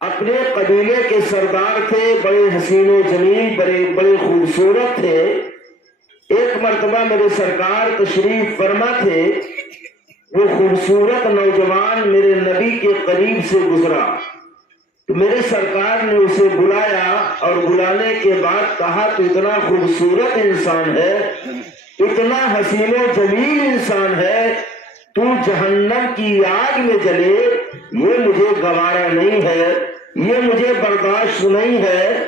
اپنے قبیلے کے سردار تھے، بڑے حسین و جمیل، بڑے خوبصورت تھے۔ ایک مرتبہ میرے سرکار تشریف فرما تھے، وہ خوبصورت نوجوان میرے نبی کے قریب سے گزرا تو میرے سرکار نے اسے بلایا اور بلانے کے بعد کہا تو اتنا خوبصورت انسان ہے، اتنا حسین و جمیل انسان ہے، تو جہنم کی آگ میں جلے یہ مجھے گوارا نہیں ہے، یہ مجھے برداشت نہیں ہے۔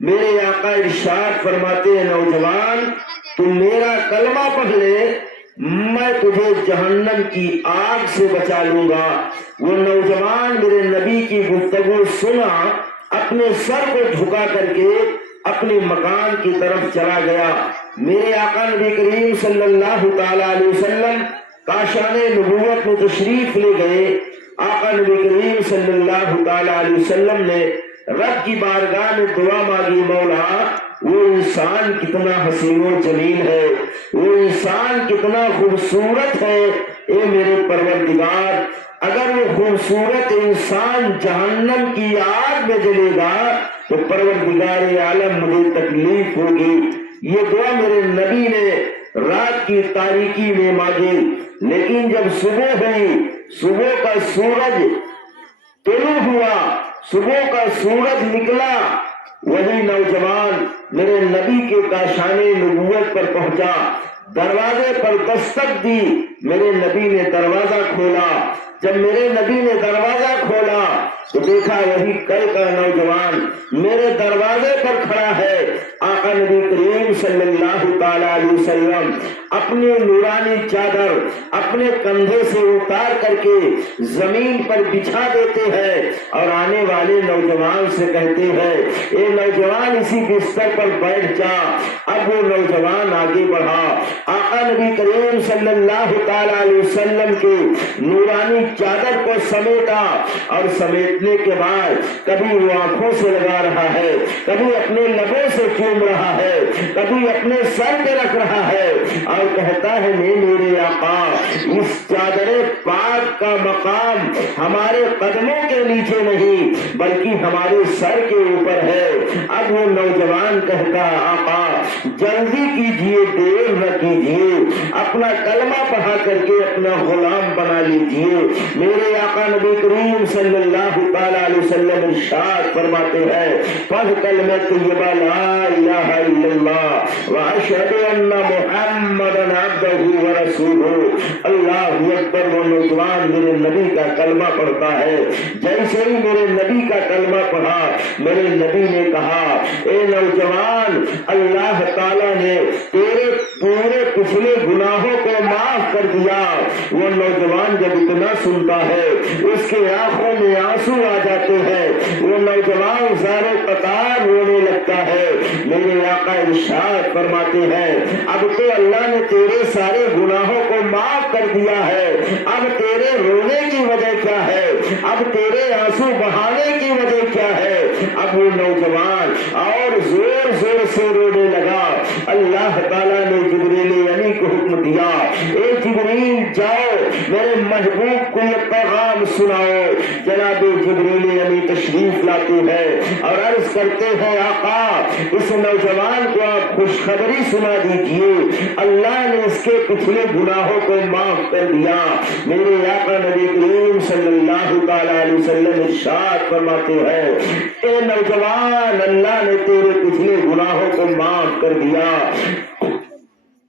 میرے آقا ارشاد فرماتے ہیں نوجوان تو میرا کلمہ پڑھ لے، میں تجھے جہنم کی آگ سے بچا لوں گا۔ وہ نوجوان میرے نبی کی گفتگو سنا، اپنے سر کو جھکا کر کے اپنے مکان کی طرف چلا گیا۔ میرے آقا نبی کریم صلی اللہ تعالی علیہ وسلم کاشان نبوت میں تشریف لے گئے۔ آقا نبی کریم صلی اللہ تعالی علیہ وسلم نے رب کی بارگاہ میں دعا مانگی، مولا وہ انسان کتنا حسین و جمیل ہے، وہ انسان کتنا خوبصورت ہے، اے میرے پروردگار اگر وہ خوبصورت انسان جہنم کی آگ میں جلے گا تو پروردگار عالم مجھے تکلیف ہوگی۔ یہ دعا میرے نبی نے رات کی تاریکی میں مانگی، لیکن جب صبح ہوئی، صبح کا سورج طلوع ہوا، صبح کا سورج نکلا، وہی نوجوان میرے نبی کے کاشانے نبوت پر پہنچا، دروازے پر دستک دی، میرے نبی نے دروازہ کھولا۔ جب میرے نبی نے دروازہ کھولا تو دیکھا وہی کل کا نوجوان میرے دروازے پر کھڑا ہے۔ آقا نبی کریم صلی اللہ تعالی علیہ وسلم اپنی نورانی چادر اپنے کندھے سے اتار کر کے زمین پر بچھا دیتے ہیں اور آنے والے نوجوان سے کہتے ہیں اے نوجوان اسی بستر پر بیٹھ جا۔ اب وہ نوجوان آگے بڑھا، آقا نبی کریم صلی اللہ تعالی علیہ وسلم کے نورانی چادر کو سمیٹا اور سمیٹنے کے بعد کبھی وہ آنکھوں سے لگا رہا ہے، کبھی اپنے لبوں سے چوم رہا ہے، کبھی اپنے سر پہ رکھ رہا ہے اور کہتا ہے میرے آقا اس چادر پاک کا مقام ہمارے قدموں کے نیچے نہیں بلکہ ہمارے سر کے اوپر ہے۔ اب وہ نوجوان کہتا آقا جلدی کیجئے، دیر نہ کیجئے، اپنا کلمہ پڑھا کر کے اپنا غلام بنا لیجئے۔ میرے آقا نبی کریم صلی اللہ تعالی علیہ وسلم ارشاد فرماتے ہیں پڑھ کلمہ طیبہ لا الہ الا اللہ واشہد ان محمدا عبدہ ورسولہ۔ اللہ اکبر۔ وہ نوجوان میرے نبی کا کلمہ پڑھتا ہے، جیسے ہی میرے نبی کا کلمہ پڑھا میرے نبی نے کہا اے نوجوان اللہ تعالیٰ نے تیرے پورے پچھلے گناہوں کو معاف کر دیا۔ وہ نوجوان جب اتنا سنتا ہے اس کے آنکھوں میں آنسو آ جاتے ہیں، وہ نوجوان زاروں قطار رونے لگتا ہے۔ میرے آقا ارشاد فرماتے ہیں اب تو اللہ نے تیرے سارے گناہوں کو معاف کر دیا ہے، اب تیرے رونے کی وجہ کیا ہے، اب تیرے آنسو بہانے کی وجہ کیا ہے۔ اب وہ نوجوان اور زور زور سے رونے لگا۔ اللہ تعالیٰ نے جبریل امین کو حکم دیا اے جبریل جاؤ میرے محبوب کو یہ پیغام سناؤ۔ جناب جبریل امین تشریف لاتے ہیں اور عرض کرتے ہیں آقا اس نوجوان کو آپ خوشخبری سنا دیجئے، اللہ نے اس کے پچھلے گناہوں کو معاف کر دیا۔ میرے آقا نبی کریم صلی اللہ تعالی علیہ وسلم ارشاد فرماتے ہیں اے نوجوان اللہ نے تیرے پچھلے گناہوں کو معاف کر دیا۔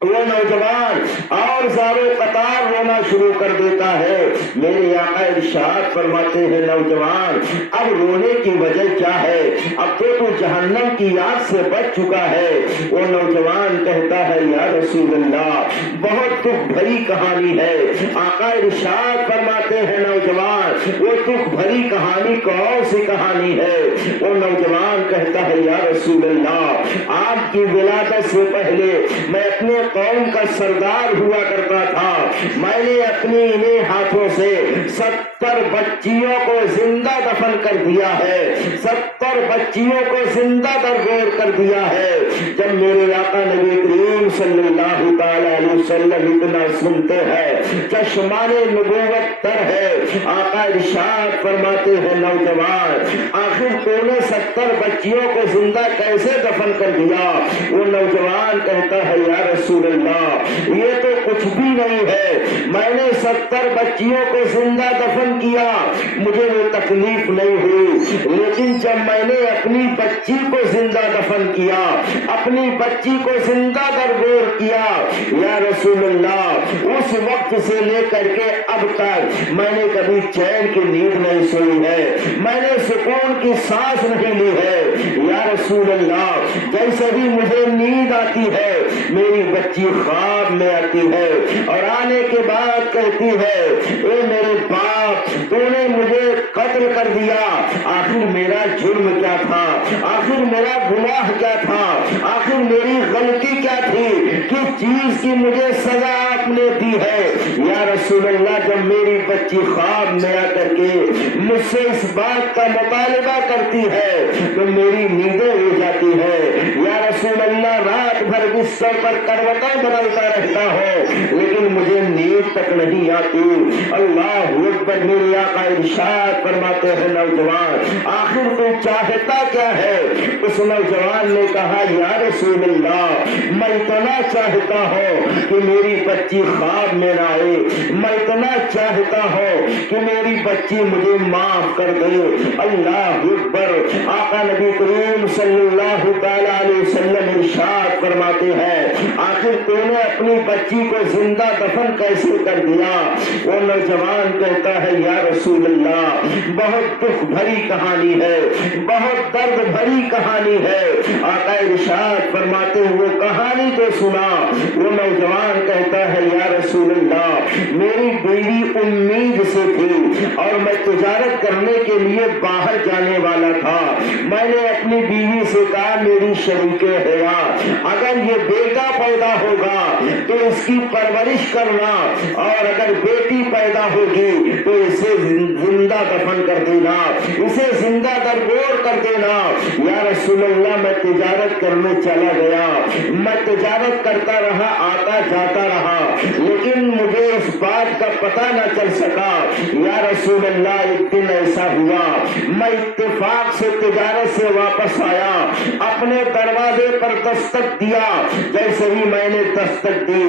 وہ نوجوان اور زارو قطار رونا شروع کر دیتا ہے۔ میرے آقا ارشاد فرماتے ہیں نوجوان اب رونے کی وجہ کیا ہے، اب تو جہنم کی آگ سے بچ چکا ہے۔ وہ نوجوان کہتا ہے یا رسول اللہ بہت دکھ بھری کہانی ہے۔ آقا ارشاد فرماتے ہیں نوجوان وہ دکھ بھری کہانی کون سی کہانی ہے؟ وہ نوجوان کہتا ہے یا رسول اللہ آپ کی ولادت سے پہلے میں اپنے قوم کا سردار ہوا کرتا تھا، میں نے اپنی انہیں ہاتھوں سے 70 بچیوں کو زندہ دفن کر دیا ہے، 70 بچیوں کو زندہ درگور کر دیا ہے۔ جب میرے آقا نبی کریم صلی اللہ تعالی علیہ وسلم اتنا سنتے ہیں، چشمان نبوت تر ہے۔ آقا ارشاد فرماتے ہیں نوجوان آخر تو نے 70 بچیوں کو زندہ کیسے دفن کر دیا؟ وہ نوجوان کہتا ہے یا رسول اللہ یہ تو کچھ بھی نہیں ہے، میں نے 70 بچیوں کو زندہ دفن کیا، مجھے وہ تکلیف نہیں ہوئی، لیکن جب میں نے اپنی بچی کو زندہ دفن کیا، اپنی بچی کو زندہ درگور کیا یا رسول اللہ، اس وقت سے لے کر کے اب تک میں نے کبھی چین کی نیند نہیں سوئی ہے، میں نے سکون کی سانس نہیں لی ہے یا رسول اللہ۔ جیسے ہی مجھے نیند آتی ہے میری بچی خواب میں آتی ہے اور آنے کے بعد کہتی ہے اے میرے باپ تو نے مجھے قتل کر دیا، آخر میرا جرم کیا تھا، آخر میرا گناہ کیا تھا، آخر میری غلطی کیا تھی، کس چیز کی مجھے سزا آپ نے دی ہے یا رسول اللہ۔ جب میری بچی خواب میں آ کر کے مجھ سے اس بات کا مطالبہ کرتی ہے تو میری نیندیں ہو جاتی ہے یا رسول اللہ، رات بھر بستر پر کروٹیں بدلتا رہتا ہوں لیکن مجھے نیند تک نہیں آتی۔ اللہ اکبر، میرے آقا ارشاد فرماتے ہیں نوجوان آخر تو چاہتا کیا ہے؟ اس نوجوان نے کہا یا رسول اللہ میں اتنا چاہتا ہوں کہ میری بچی خواب میں نہ آئے، میں اتنا چاہتا ہوں کہ میری بچی مجھے معاف کر دے۔ اللہ اکبر، آقا نبی کریم صلی اللہ تعالی علیہ وسلم ارشاد فرماتے ہیں آخر تو نے اپنی بچی کو زندہ دفن کیسے کر دیا؟ وہ نوجوان کہتا ہے یا رسول اللہ بہت دکھ بھری کہانی ہے، بہت درد بھری کہانی ہے۔ آقا ارشاد فرماتے ہیں وہ کہانی تو سنا۔ وہ نوجوان کہتا ہے یا رسول اللہ میری بیوی امید سے تھی اور میں تجارت کرنے کے لیے باہر جانے والا تھا، میں نے اپنی بیوی سے کہا میری شریک حیات اگر یہ بیٹا پیدا ہوگا تو اس کی پرورش کرنا اور اگر بیٹی پیدا ہوگی تو اسے زندہ دفن کر دینا، اسے زندہ درگور کر دینا۔ یا رسول اللہ میں تجارت کرنے چلا گیا، میں تجارت کرتا رہا، آتا جاتا رہا، لیکن مجھے اس بات کا پتہ نہ چل سکا۔ یا رسول اللہ ایک دن ایسا ہوا میں اتفاق سے تجارت سے واپس آیا، اپنے دروازے پر دستک دیا، جیسے ہی میں نے دستک دی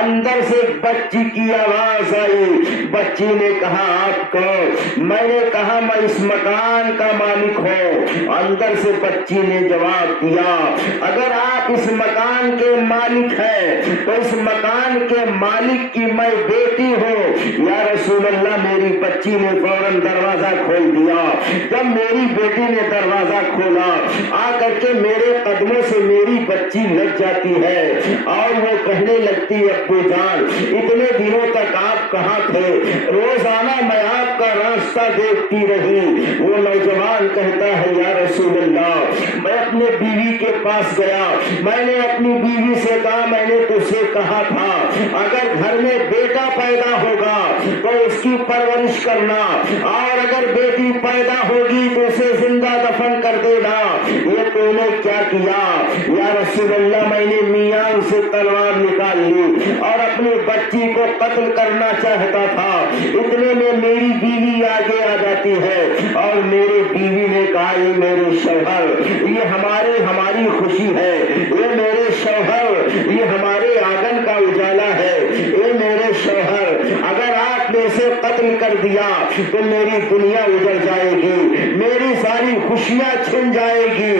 اندر سے بچی کی آواز آئی۔ بچی نے کہا آپ کون؟ میں نے کہا میں اس مکان کا مالک ہوں۔ اندر سے بچی نے جواب دیا اگر آپ اس مکان کے مالک ہیں تو اس مکان کے مالک کی میں بیٹی ہوں۔ یا رسول اللہ میری بچی نے فوراً دروازہ کھول دیا۔ جب میری بیٹی نے دروازہ کھولا آ کر کے میرے قدموں سے میری بچی لگ جاتی ہے اور وہ کہنے لگتی ابو جان اتنے دنوں تک آپ کہاں تھے؟ روزانہ میں آپ کا راستہ دیکھتی رہی۔ وہ نوجوان کہتا ہے یا رسول اللہ میں اپنے بیوی کے پاس گیا، میں نے اپنی بیوی سے کہا میں نے تجھ سے کہا تھا اگر گھر میں بیٹا پیدا ہوگا تو اس کی پرورش کرنا اور اگر بیٹی پیدا ہوگی تو اسے زندہ دفن کر دینا، یہ تو نے کیا کیا؟ یا رسول اللہ میں نے میان سے تلوار نکال لی اور اپنی بچی کو قتل کرنا چاہتا تھا، اتنے میں میری بیوی آگے آ جاتی ہے اور میرے بیوی نے کہا یہ میرے شوہر یہ ہماری خوشی ہے، یہ میرے شوہر یہ ہمارے آنگن کا اجالا ہے، یہ میرے شوہر اگر آپ نے اسے قتل کر دیا تو میری دنیا اجڑ جائے گی، میری ساری خوشیاں چھن جائے گی۔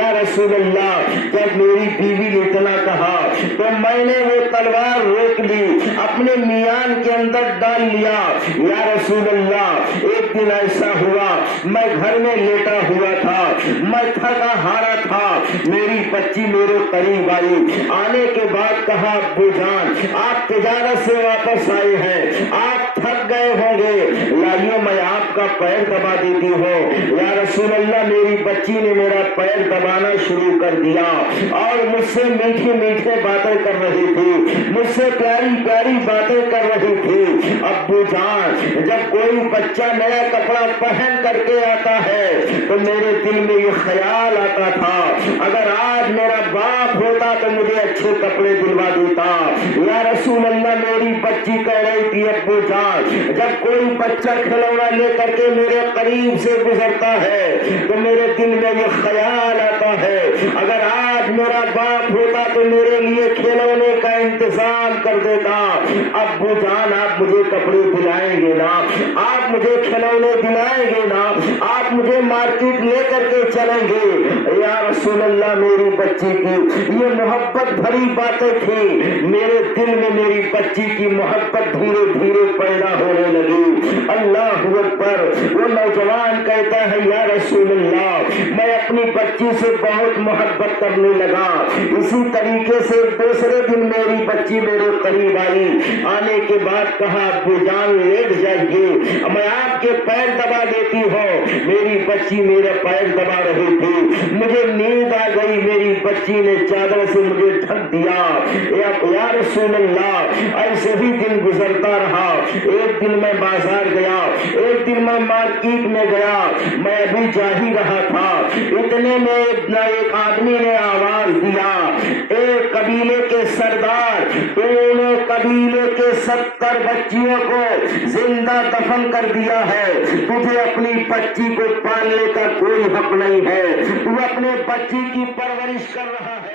یا رسول اللہ جب میری بیوی نے اتنا کہا تو میں نے وہ تلوار روک لی، اپنے میان کے اندر ڈال لیا۔ یا رسول اللہ ایک دن ایسا ہوا میں گھر میں لیٹا ہوا تھا، میں تھکا ہارا تھا، میری بچی میرے قریب آئی، آنے کے بعد کہا ابو جان آپ تجارت سے واپس آئے ہیں، آپ تھک گئے ہوں گے، لائیے میں آپ کا پیر دبا دیتی ہوں۔ یا رسول اللہ میری بچی نے میرا پیر دبانا شروع کر دیا اور مجھ سے میٹھی میٹھی باتیں کر رہی تھی۔ مجھ سے پیاری پیاری باتیں کر رہی تھی۔ ابو جان، جب کوئی بچہ نیا کپڑا پہن کر کے آتا ہے تو میرے دل میں یہ خیال آتا تھا، اگر آج میرا باپ ہوتا تو مجھے اچھے کپڑے دلوا دیتا۔ یا رسول اللہ، میری بچی کہہ رہی تھی ابو جان، جب کوئی بچہ کھلونا لے کر کے میرے قریب سے گزرتا ہے تو میرے دل میں یہ خیال آتا ہے، اگر آج میرا باپ ہوتا تو میرے لیے کھلونے کا انتظام کر دیتا۔ ابو جان، آپ مجھے کپڑے دلائیں گے نا؟ آپ مجھے کھلونے دلائیں گے نا؟ آپ مجھے مارکیٹ لے کر کے چلیں گے؟ یا رسول اللہ، میری بچی کی یہ محبت بھری باتیں تھی، میرے دل میں میری بچی کی محبت دھیرے دھیرے پیدا ہونے لگی۔ اللہ اکبر۔ وہ نوجوان کہتا ہے، یا رسول اللہ، میں اپنی بچی سے بہت محبت کرنے لگا۔ اسی طریقے سے دوسرے دن میری بچی میرے قریب آئی، آنے کے بعد کہا، ابو جان لیٹ جائیے، میں آپ کے پیر دبا دیتی ہوں۔ میری بچی میرا پیر دبا رہی تھی، مجھے نیند آ گئی، میری بچی نے چادر سے مجھے ڈھک دیا۔ یا رسول اللہ، ایسے ہی دن گزرتا رہا۔ ایک دن میں بازار گیا، ایک دن میں مارکیٹ میں گیا، میں ابھی جا ہی رہا تھا، اتنے میں ایک آدمی نے آواز دیا، ایک قبیلے کے سردار، انہوں نے قبیلے کے 70 بچیوں کو زندہ دفن کر دیا ہے، تجھے اپنی بچی کو پالنے کا کوئی حق نہیں ہے، تو اپنے بچی کی پرورش کر رہا ہے۔